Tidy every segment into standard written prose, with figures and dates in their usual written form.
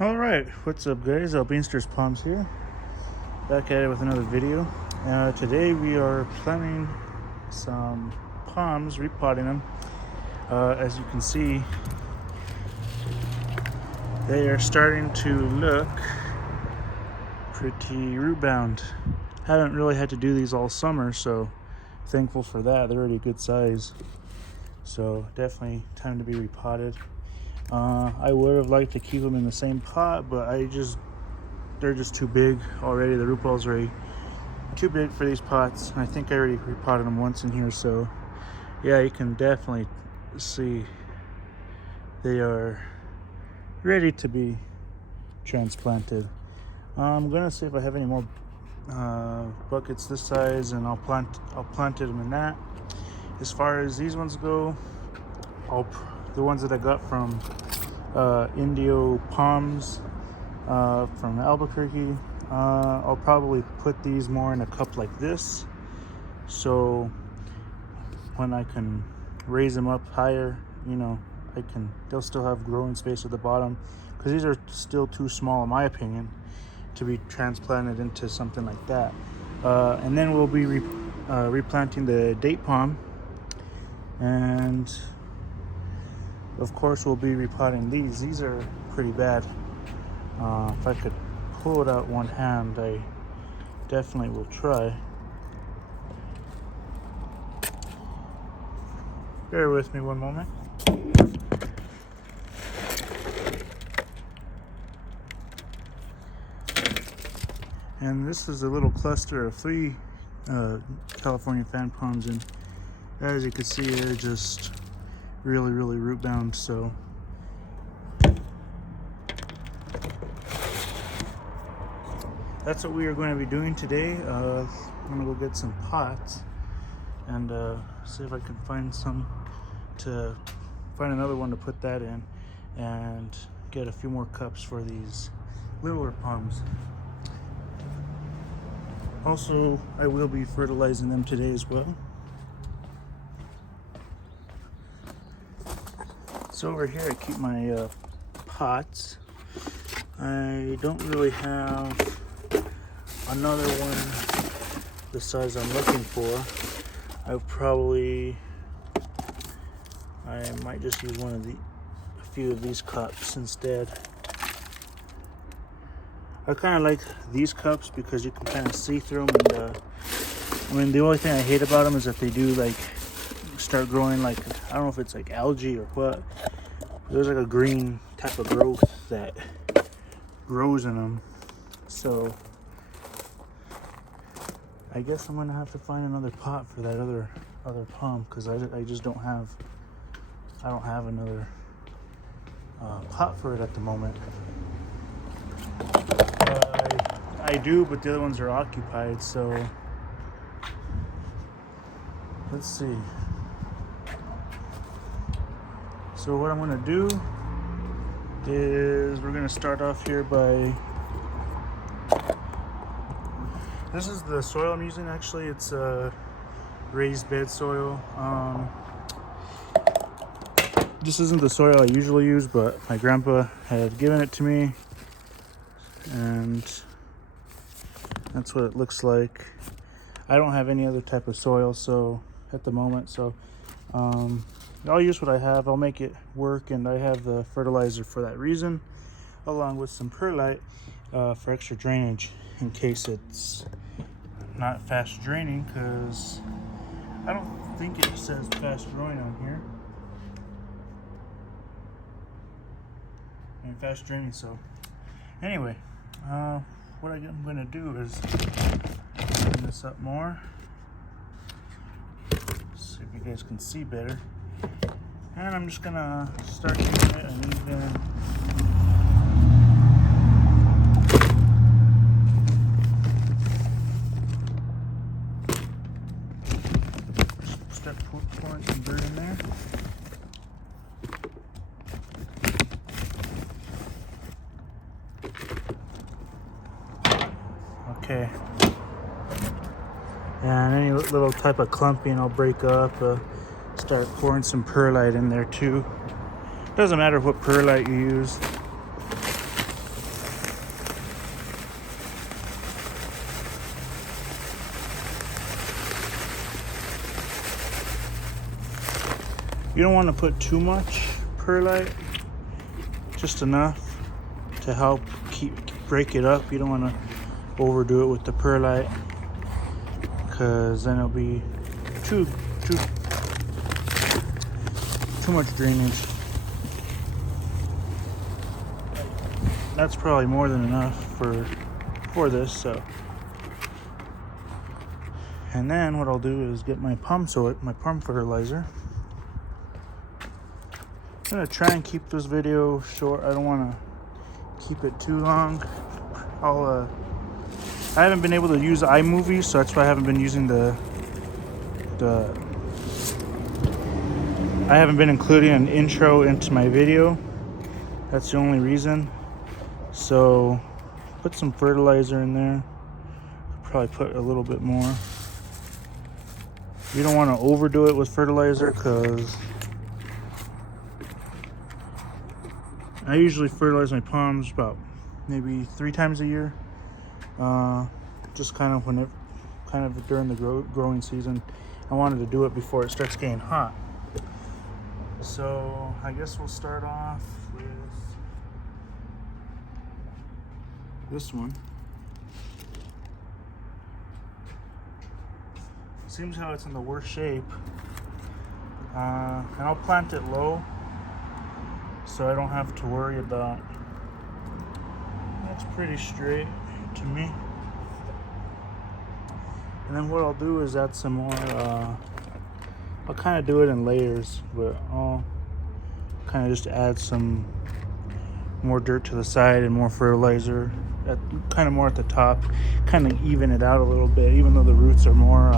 Alright, what's up guys? Beanster's Palms here, back at it with another video. Today we are planting some palms, repotting them. As you can see, they are starting to look pretty root bound. Haven't really had to do these all summer, so thankful for that. They're already a good size, so definitely time to be repotted. I would have liked to keep them in the same pot, but they're just too big already. The root balls are already too big for these pots. I think I already repotted them once in here, so yeah, you can definitely see they are ready to be transplanted. I'm gonna see if I have any more buckets this size, and I'll plant them in that. As far as these ones go, the ones that I got from Indio Palms from Albuquerque, I'll probably put these more in a cup like this, so when I can raise them up higher, they'll still have growing space at the bottom, because these are still too small in my opinion to be transplanted into something like that. And then we'll be replanting the date palm, and of course we'll be repotting these. These are pretty bad. If I could pull it out one hand, I definitely will try. Bear with me one moment. And this is a little cluster of 3 California fan palms, and as you can see, they're just really root bound. So that's what we are going to be doing today. I'm gonna go get some pots and see if I can find another one to put that in, and get a few more cups for these littler palms. Also, I will be fertilizing them today as well. So over here I keep my pots. I don't really have another one the size I'm looking for. I might just use a few of these cups instead. I kind of like these cups because you can kind of see through them, and the only thing I hate about them is that they do start growing I don't know if it's algae or what. There's a green type of growth that grows in them, so I guess I'm gonna have to find another pot for that other palm, because I just don't have another pot for it at the moment. I do, but the other ones are occupied, so let's see. So what I'm going to do is we're going to start off here by, this is the soil I'm using. Actually, it's raised bed soil. This isn't the soil I usually use, but my grandpa had given it to me, and that's what it looks like. I don't have any other type of soil at the moment, so I'll use what I have. I'll make it work, and I have the fertilizer for that reason, along with some perlite for extra drainage in case it's not fast draining, because I don't think it says fast growing on here. And fast draining, so anyway, what I'm going to do is open this up more, see if you guys can see better. And I'm just gonna start using it and even start pouring some dirt in there. Okay. And any little type of clumping I'll break up. Start pouring some perlite in there too. Doesn't matter what perlite you use. You don't want to put too much perlite, just enough to help break it up. You don't want to overdo it with the perlite, because then it'll be too much drainage. That's probably more than enough for this. So, and then what I'll do is get my pump fertilizer. I'm gonna try and keep this video short. I don't want to keep it too long. I haven't been able to use iMovie, so that's why I haven't been using I haven't been including an intro into my video. That's the only reason. So put some fertilizer in there. Probably put a little bit more. You don't want to overdo it with fertilizer, because I usually fertilize my palms about maybe 3 times a year. Just kind of during the growing season. I wanted to do it before it starts getting hot. So I guess we'll start off with this one. Seems how it's in the worst shape. And I'll plant it low, so I don't have to worry about. That's pretty straight to me. And then what I'll do is add some more. I'll kind of do it in layers, but I'll kind of just add some more dirt to the side and more fertilizer, kind of more at the top, kind of even it out a little bit, even though the roots are more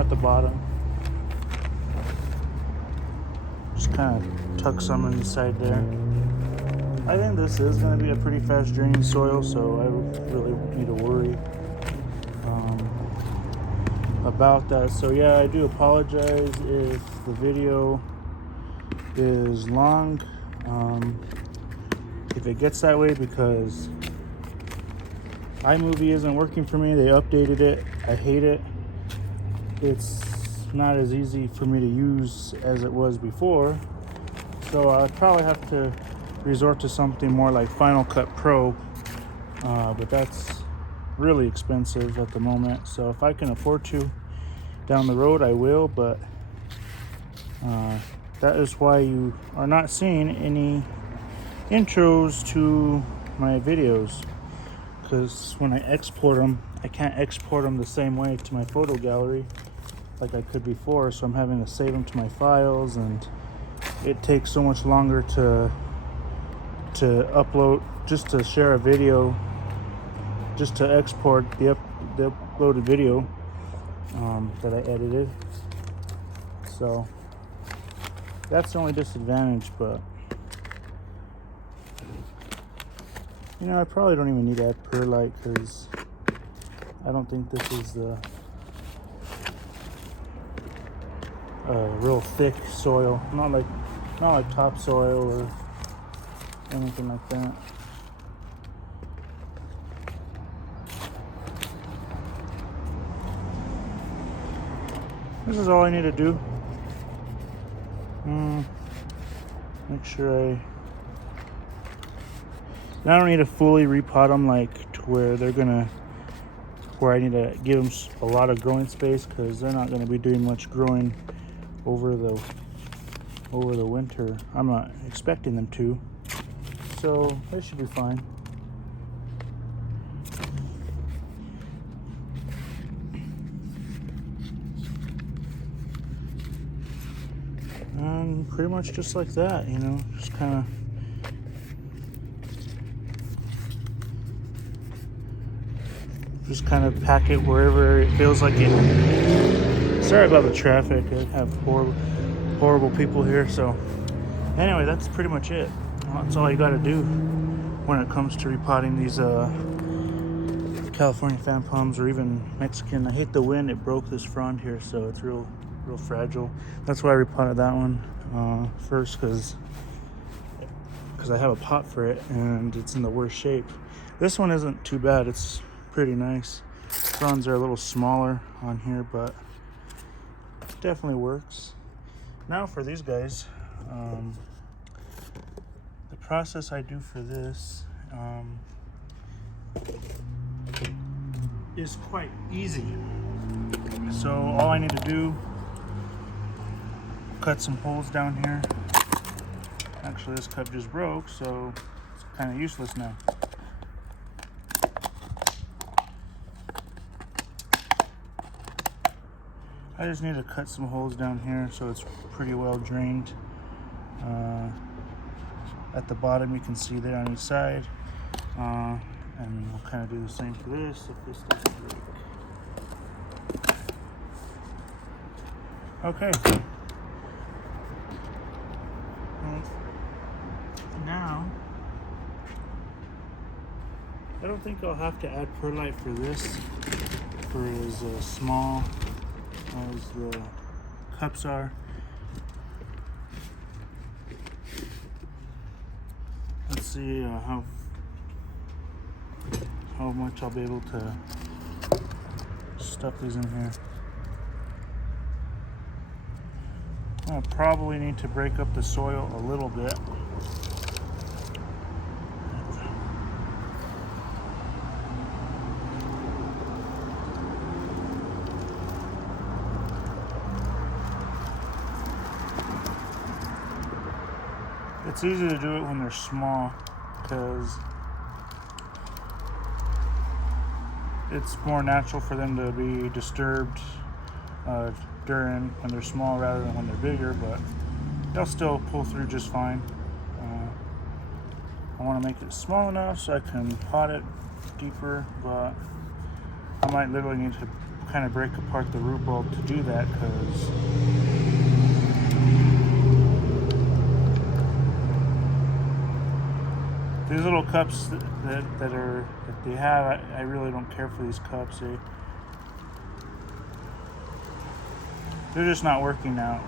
at the bottom. Just kind of tuck some inside there. I think this is going to be a pretty fast draining soil, so I don't really need to worry about that. So yeah, I do apologize if the video is long, if it gets that way, because iMovie isn't working for me. They updated it. I hate it. It's not as easy for me to use as it was before, so I'd probably have to resort to something more like Final Cut Pro, but that's really expensive at the moment. So if I can afford to down the road, I will, but that is why you are not seeing any intros to my videos, because when I export them, I can't export them the same way to my photo gallery like I could before, so I'm having to save them to my files, and it takes so much longer to upload, just to share a video, just to export the uploaded video that I edited. So that's the only disadvantage, but I probably don't even need to add perlite, because I don't think this is the real thick soil, not like topsoil or anything like that. This is all I need to do. Make sure I don't need to fully repot them, like to where where I need to give them a lot of growing space, because they're not going to be doing much growing over the winter. I'm not expecting them to, so they should be fine. And pretty much just like that, just kind of pack it wherever it feels like it. Sorry about the traffic. I have horrible people here. So anyway, that's pretty much it. That's all you got to do when it comes to repotting these California fan palms, or even Mexican. I hate the wind. It broke this frond here, so it's real fragile. That's why I repotted that one first, because I have a pot for it and it's in the worst shape. This one isn't too bad. It's pretty nice. Fronds are a little smaller on here, but it definitely works. Now for these guys, the process I do for this is quite easy. So all I need to do, cut some holes down here. Actually, this cup just broke, so it's kind of useless now. I just need to cut some holes down here so it's pretty well drained. At the bottom you can see there on each side. And we'll kind of do the same for this if this doesn't break. Okay. Now, I don't think I'll have to add perlite for this, for as small as the cups are. Let's see how much I'll be able to stuff these in here. I'll probably need to break up the soil a little bit. It's easy to do it when they're small because it's more natural for them to be disturbed during when they're small rather than when they're bigger, but they'll still pull through just fine. I want to make it small enough so I can pot it deeper, but I might literally need to kind of break apart the root bulb to do that because these little cups that they have, I really don't care for these cups. They're just not working out.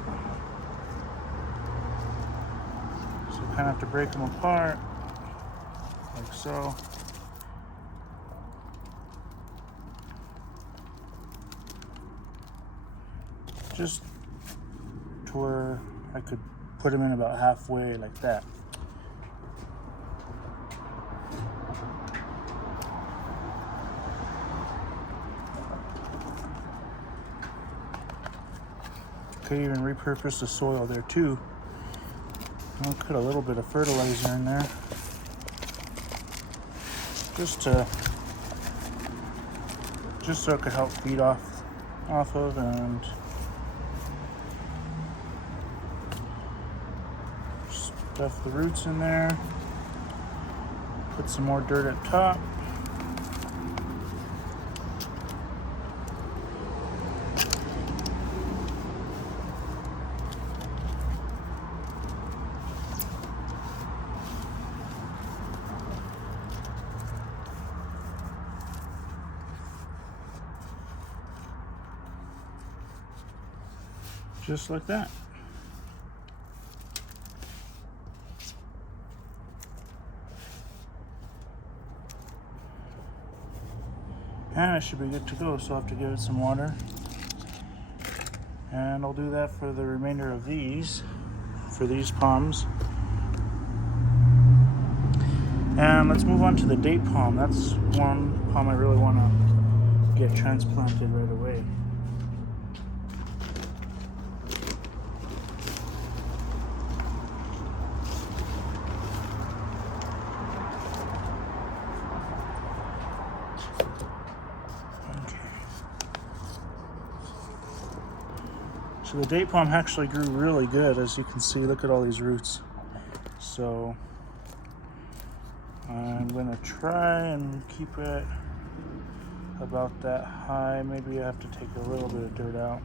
So you kind of have to break them apart, like so. Just to where I could put them in about halfway like that. Could even repurpose the soil there too. I'll put a little bit of fertilizer in there, just so it could help feed off of, and stuff the roots in there. Put some more dirt at top. Just like that. And it should be good to go, so I'll have to give it some water. And I'll do that for the remainder of these, for these palms. And let's move on to the date palm. That's one palm I really want to get transplanted right away. So the date palm actually grew really good, as you can see. Look at all these roots. So I'm gonna try and keep it about that high. Maybe I have to take a little bit of dirt out.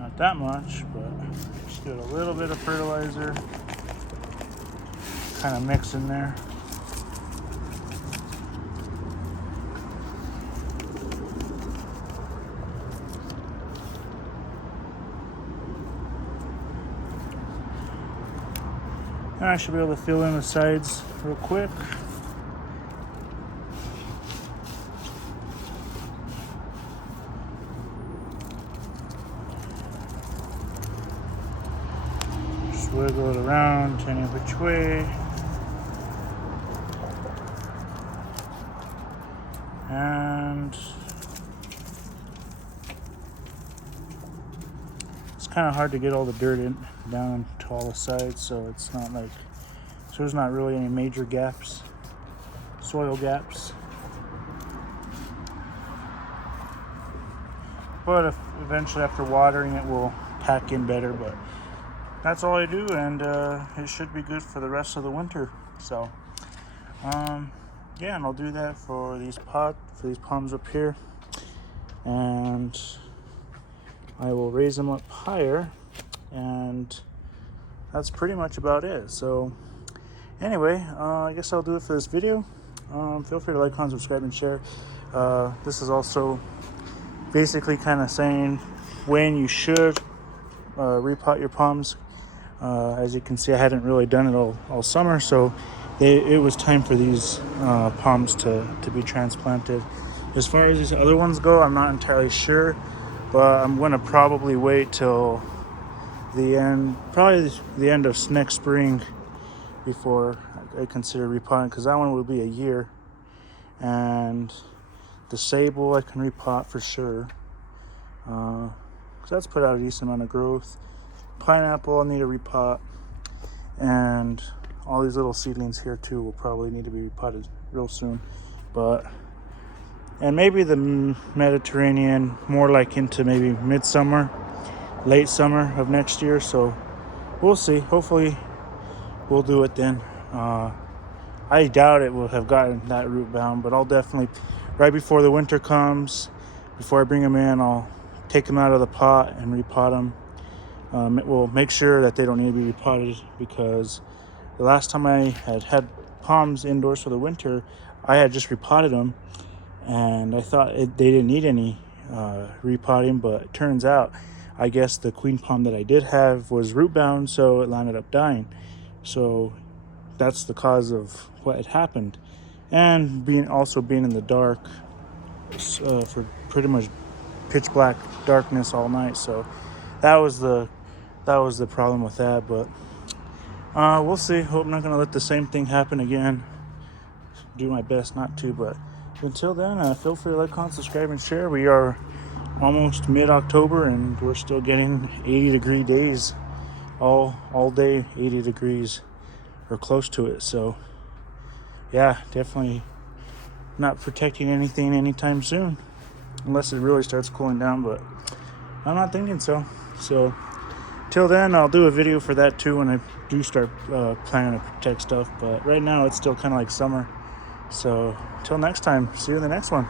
Not that much, but just get a little bit of fertilizer, kind of mix in there. And I should be able to fill in the sides real quick. wiggle it around any which way. And it's kind of hard to get all the dirt in down to all the sides, so it's not like, so there's not really any major gaps, soil gaps. But if eventually after watering it will pack in better, but that's all I do, and it should be good for the rest of the winter. So yeah, and I'll do that for these palms up here, and I will raise them up higher, and that's pretty much about it. So anyway, I guess I'll do it for this video. Feel free to like, comment, subscribe, and share. This is also basically kind of saying when you should repot your palms. As you can see, I hadn't really done it all summer, so it was time for these palms to be transplanted. As far as these other ones go, I'm not entirely sure, but I'm going to probably wait till the end of next spring before I consider repotting, because that one will be a year. And the sable I can repot for sure, because that's put out a decent amount of growth. Pineapple I'll need a repot, and all these little seedlings here too will probably need to be repotted real soon. And maybe the Mediterranean more like into maybe midsummer, late summer of next year. So we'll see. Hopefully we'll do it then. I doubt it will have gotten that root bound, but I'll definitely, right before the winter comes, before I bring them in, I'll take them out of the pot and repot them. We'll make sure that they don't need to be repotted, because the last time I had palms indoors for the winter, I had just repotted them, and I thought they didn't need any repotting, but it turns out, I guess the queen palm that I did have was root bound, so it landed up dying. So that's the cause of what had happened. And being in the dark for pretty much pitch black darkness all night, so that was the problem with that. But we'll see. Hope I'm not going to let the same thing happen again. Do my best not to, but until then, feel free to like, comment, subscribe, and share. We are almost mid-October, and we're still getting 80-degree days all day, 80 degrees or close to it. So yeah, definitely not protecting anything anytime soon, unless it really starts cooling down, but I'm not thinking so. So till then, I'll do a video for that too when I do start planning to protect stuff. But right now it's still kind of like summer. So till next time, see you in the next one.